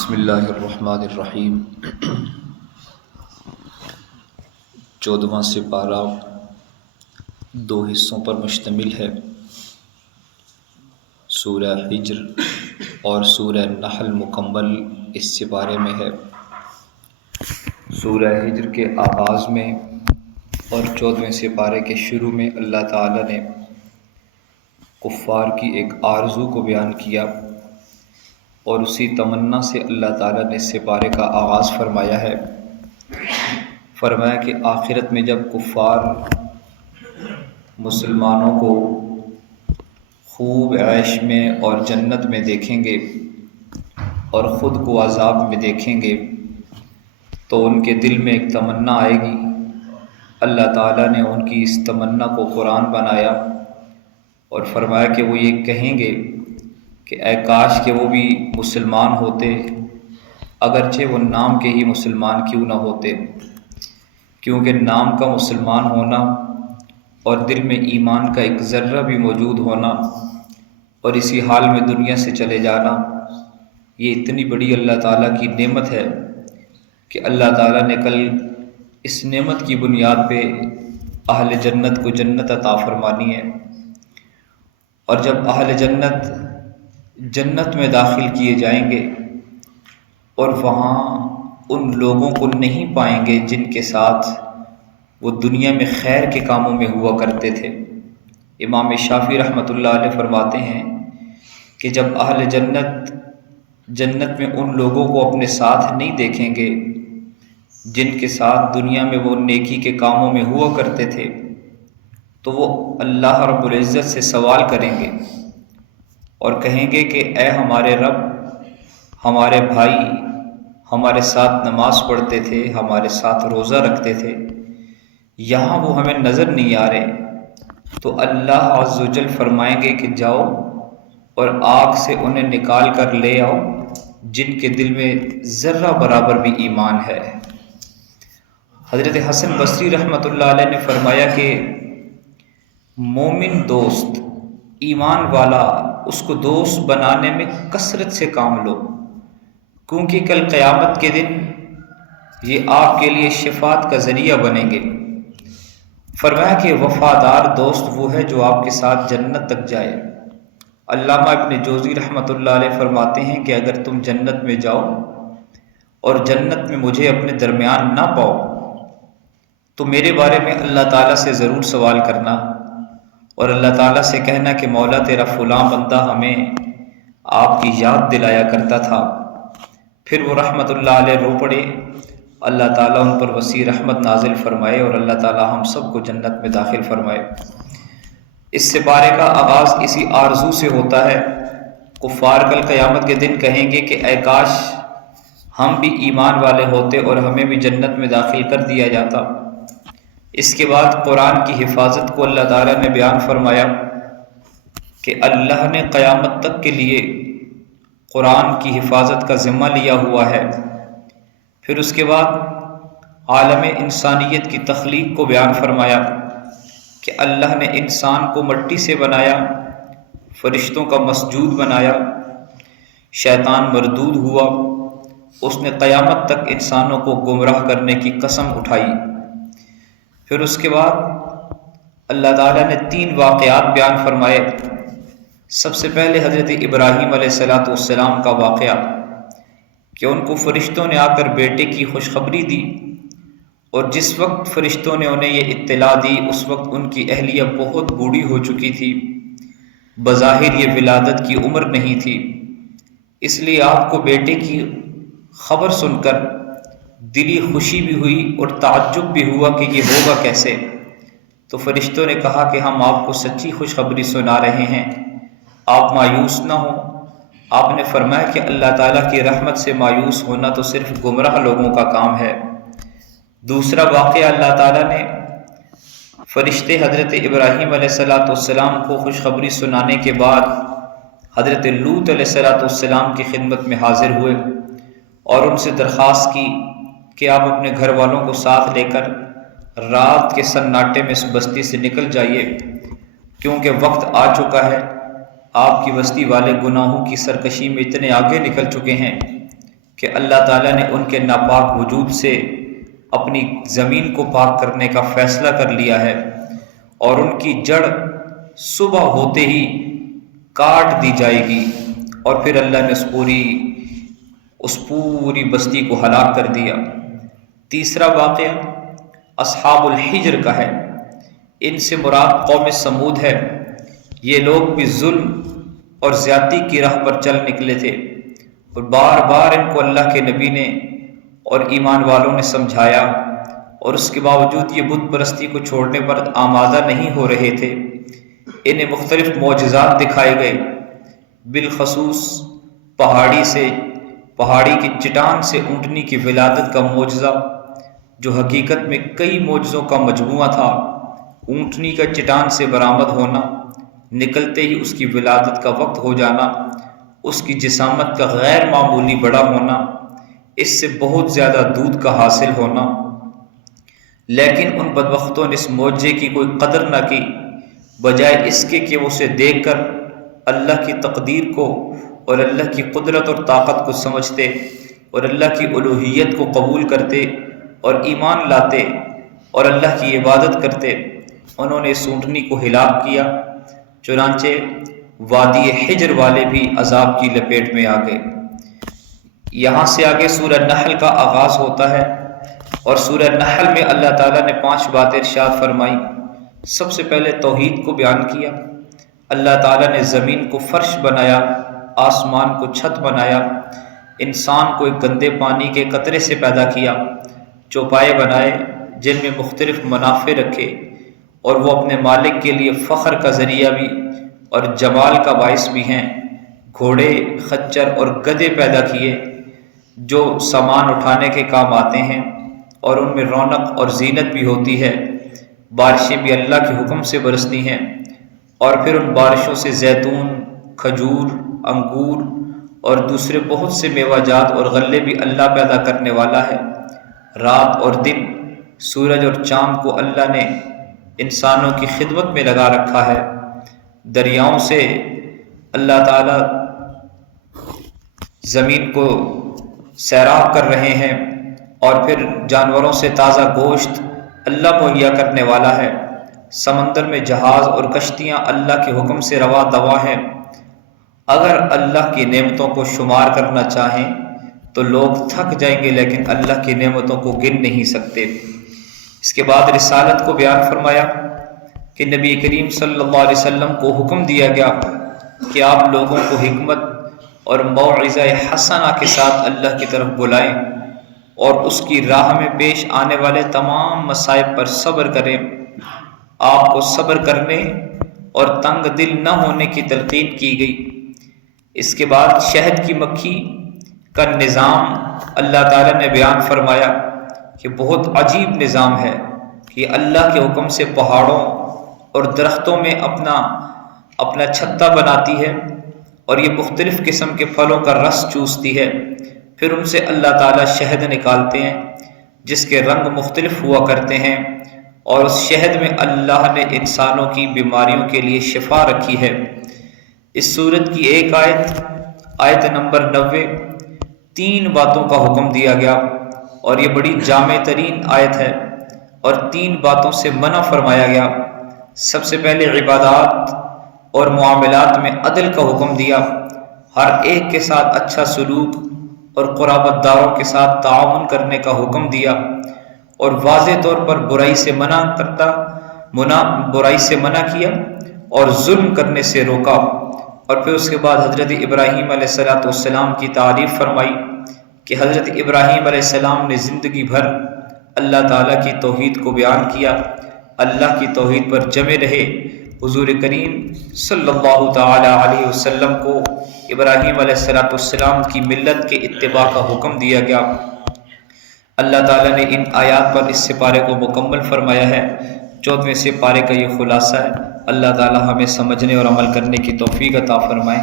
بسم اللہ الرحمن الرحیم 14واں سپارہ دو حصوں پر مشتمل ہے۔ سورہ ہجر اور سورہ نحل مکمل اس سپارے میں ہے۔ سورہ ہجر کے آغاز میں اور 14ویں سپارے کے شروع میں اللہ تعالیٰ نے کفار کی ایک آرزو کو بیان کیا، اور اسی تمنا سے اللہ تعالیٰ نے سپارے کا آغاز فرمایا ہے۔ فرمایا کہ آخرت میں جب کفار مسلمانوں کو خوب عیش میں اور جنت میں دیکھیں گے اور خود کو عذاب میں دیکھیں گے تو ان کے دل میں ایک تمنا آئے گی۔ اللہ تعالیٰ نے ان کی اس تمنا کو قرآن بنایا اور فرمایا کہ وہ یہ کہیں گے کہ اے کاش کہ وہ بھی مسلمان ہوتے، اگرچہ وہ نام کے ہی مسلمان کیوں نہ ہوتے، کیونکہ نام کا مسلمان ہونا اور دل میں ایمان کا ایک ذرہ بھی موجود ہونا اور اسی حال میں دنیا سے چلے جانا، یہ اتنی بڑی اللہ تعالیٰ کی نعمت ہے کہ اللہ تعالیٰ نے کل اس نعمت کی بنیاد پہ اہل جنت کو جنت عطا فرمانی ہے۔ اور جب اہل جنت میں داخل کیے جائیں گے اور وہاں ان لوگوں کو نہیں پائیں گے جن کے ساتھ وہ دنیا میں خیر کے کاموں میں ہوا کرتے تھے۔ امام شافعی رحمۃ اللہ علیہ فرماتے ہیں کہ جب اہل جنت میں ان لوگوں کو اپنے ساتھ نہیں دیکھیں گے جن کے ساتھ دنیا میں وہ نیکی کے کاموں میں ہوا کرتے تھے، تو وہ اللہ رب العزت سے سوال کریں گے اور کہیں گے کہ اے ہمارے رب، ہمارے بھائی ہمارے ساتھ نماز پڑھتے تھے، ہمارے ساتھ روزہ رکھتے تھے، یہاں وہ ہمیں نظر نہیں آ رہے۔ تو اللہ عز و جل فرمائیں گے کہ جاؤ اور آگ سے انہیں نکال کر لے آؤ جن کے دل میں ذرہ برابر بھی ایمان ہے۔ حضرت حسن بصری رحمۃ اللہ علیہ نے فرمایا کہ مومن دوست، ایمان والا، اس کو دوست بنانے میں کثرت سے کام لو، کیونکہ کل قیامت کے دن یہ آپ کے لیے شفاعت کا ذریعہ بنیں گے۔ فرمایا کہ وفادار دوست وہ ہے جو آپ کے ساتھ جنت تک جائے۔ علامہ ابن جوزی رحمۃ اللہ علیہ فرماتے ہیں کہ اگر تم جنت میں جاؤ اور جنت میں مجھے اپنے درمیان نہ پاؤ تو میرے بارے میں اللہ تعالیٰ سے ضرور سوال کرنا اور اللہ تعالیٰ سے کہنا کہ مولا تیرا فلاں بندہ ہمیں آپ کی یاد دلایا کرتا تھا۔ پھر وہ رحمت اللہ علیہ رو پڑے، اللہ تعالیٰ ان پر وسیع رحمت نازل فرمائے اور اللہ تعالیٰ ہم سب کو جنت میں داخل فرمائے۔ اس سپارے کا آغاز اسی آرزو سے ہوتا ہے۔ کفار کل قیامت کے دن کہیں گے کہ اے کاش ہم بھی ایمان والے ہوتے اور ہمیں بھی جنت میں داخل کر دیا جاتا۔ اس کے بعد قرآن کی حفاظت کو اللہ تعالیٰ نے بیان فرمایا کہ اللہ نے قیامت تک کے لیے قرآن کی حفاظت کا ذمہ لیا ہوا ہے۔ پھر اس کے بعد عالم انسانیت کی تخلیق کو بیان فرمایا کہ اللہ نے انسان کو مٹی سے بنایا، فرشتوں کا مسجود بنایا، شیطان مردود ہوا، اس نے قیامت تک انسانوں کو گمراہ کرنے کی قسم اٹھائی۔ پھر اس کے بعد اللہ تعالیٰ نے 3 واقعات بیان فرمائے۔ سب سے پہلے حضرت ابراہیم علیہ السلام کا واقعہ کہ ان کو فرشتوں نے آ کر بیٹے کی خوشخبری دی، اور جس وقت فرشتوں نے انہیں یہ اطلاع دی اس وقت ان کی اہلیہ بہت بوڑھی ہو چکی تھی، بظاہر یہ ولادت کی عمر نہیں تھی، اس لیے آپ کو بیٹے کی خبر سن کر دلی خوشی بھی ہوئی اور تعجب بھی ہوا کہ یہ ہوگا کیسے۔ تو فرشتوں نے کہا کہ ہم آپ کو سچی خوشخبری سنا رہے ہیں، آپ مایوس نہ ہوں۔ آپ نے فرمایا کہ اللہ تعالیٰ کی رحمت سے مایوس ہونا تو صرف گمراہ لوگوں کا کام ہے۔ دوسرا واقعہ، اللہ تعالیٰ نے فرشتے حضرت ابراہیم علیہ السلام کو خوشخبری سنانے کے بعد حضرت لوط علیہ السلام کی خدمت میں حاضر ہوئے اور ان سے درخواست کی کہ آپ اپنے گھر والوں کو ساتھ لے کر رات کے سناٹے میں اس بستی سے نکل جائیے، کیونکہ وقت آ چکا ہے، آپ کی بستی والے گناہوں کی سرکشی میں اتنے آگے نکل چکے ہیں کہ اللہ تعالیٰ نے ان کے ناپاک وجود سے اپنی زمین کو پاک کرنے کا فیصلہ کر لیا ہے، اور ان کی جڑ صبح ہوتے ہی کاٹ دی جائے گی، اور پھر اللہ نے اس پوری بستی کو ہلاک کر دیا۔ تیسرا واقعہ اصحاب الحجر کا ہے۔ ان سے مراد قوم سمود ہے۔ یہ لوگ بھی ظلم اور زیادتی کی راہ پر چل نکلے تھے، اور بار بار ان کو اللہ کے نبی نے اور ایمان والوں نے سمجھایا، اور اس کے باوجود یہ بت پرستی کو چھوڑنے پر آمادہ نہیں ہو رہے تھے۔ انہیں مختلف معجزات دکھائے گئے، بالخصوص پہاڑی کی چٹان سے اونٹنی کی ولادت کا معجزہ، جو حقیقت میں کئی معجزوں کا مجموعہ تھا۔ اونٹنی کا چٹان سے برآمد ہونا، نکلتے ہی اس کی ولادت کا وقت ہو جانا، اس کی جسامت کا غیر معمولی بڑا ہونا، اس سے بہت زیادہ دودھ کا حاصل ہونا، لیکن ان بدبختوں نے اس معجزے کی کوئی قدر نہ کی، بجائے اس کے کہ وہ اسے دیکھ کر اللہ کی تقدیر کو اور اللہ کی قدرت اور طاقت کو سمجھتے اور اللہ کی الوہیت کو قبول کرتے اور ایمان لاتے اور اللہ کی عبادت کرتے۔ انہوں نے اس اونٹنی کو ہلاک کیا، چنانچہ وادی حجر والے بھی عذاب کی لپیٹ میں آ گئے۔ یہاں سے آگے سورہ نحل کا آغاز ہوتا ہے، اور سورہ نحل میں اللہ تعالیٰ نے 5 باتیں ارشاد فرمائی۔ سب سے پہلے توحید کو بیان کیا۔ اللہ تعالیٰ نے زمین کو فرش بنایا، آسمان کو چھت بنایا، انسان کو ایک گندے پانی کے قطرے سے پیدا کیا، چوپائے بنائے جن میں مختلف منافع رکھے، اور وہ اپنے مالک کے لیے فخر کا ذریعہ بھی اور جمال کا باعث بھی ہیں۔ گھوڑے، خچر اور گدھے پیدا کیے جو سامان اٹھانے کے کام آتے ہیں، اور ان میں رونق اور زینت بھی ہوتی ہے۔ بارشیں بھی اللہ کے حکم سے برستی ہیں، اور پھر ان بارشوں سے زیتون، کھجور، انگور اور دوسرے بہت سے میوہ جات اور غلے بھی اللہ پیدا کرنے والا ہے۔ رات اور دن، سورج اور چاند کو اللہ نے انسانوں کی خدمت میں لگا رکھا ہے۔ دریاؤں سے اللہ تعالیٰ زمین کو سیراب کر رہے ہیں، اور پھر جانوروں سے تازہ گوشت اللہ مہیا کرنے والا ہے۔ سمندر میں جہاز اور کشتیاں اللہ کے حکم سے رواں دواں ہیں۔ اگر اللہ کی نعمتوں کو شمار کرنا چاہیں تو لوگ تھک جائیں گے، لیکن اللہ کی نعمتوں کو گن نہیں سکتے۔ اس کے بعد رسالت کو بیان فرمایا کہ نبی کریم صلی اللہ علیہ وسلم کو حکم دیا گیا کہ آپ لوگوں کو حکمت اور موعظہ حسنہ کے ساتھ اللہ کی طرف بلائیں، اور اس کی راہ میں پیش آنے والے تمام مصائب پر صبر کریں۔ آپ کو صبر کرنے اور تنگ دل نہ ہونے کی تلقین کی گئی۔ اس کے بعد شہد کی مکھی کا نظام اللہ تعالیٰ نے بیان فرمایا کہ بہت عجیب نظام ہے کہ اللہ کے حکم سے پہاڑوں اور درختوں میں اپنا چھتا بناتی ہے، اور یہ مختلف قسم کے پھلوں کا رس چوستی ہے، پھر ان سے اللہ تعالیٰ شہد نکالتے ہیں جس کے رنگ مختلف ہوا کرتے ہیں، اور اس شہد میں اللہ نے انسانوں کی بیماریوں کے لیے شفا رکھی ہے۔ اس سورت کی ایک آیت نمبر 90، 3 باتوں کا حکم دیا گیا، اور یہ بڑی جامع ترین آیت ہے، اور 3 باتوں سے منع فرمایا گیا۔ سب سے پہلے عبادات اور معاملات میں عدل کا حکم دیا، ہر ایک کے ساتھ اچھا سلوک اور قرابت داروں کے ساتھ تعاون کرنے کا حکم دیا، اور واضح طور پر برائی سے منع کیا اور ظلم کرنے سے روکا۔ اور پھر اس کے بعد حضرت ابراہیم علیہ السلام کی تعریف فرمائی کہ حضرت ابراہیم علیہ السلام نے زندگی بھر اللہ تعالیٰ کی توحید کو بیان کیا، اللہ کی توحید پر جمے رہے۔ حضور کریم صلی اللہ تعالی علیہ وسلم کو ابراہیم علیہ السلام کی ملت کے اتباع کا حکم دیا گیا۔ اللہ تعالیٰ نے ان آیات پر اس سپارے کو مکمل فرمایا ہے۔ 14ویں سپارے کا یہ خلاصہ ہے۔ اللہ تعالیٰ ہمیں سمجھنے اور عمل کرنے کی توفیق عطا فرمائے۔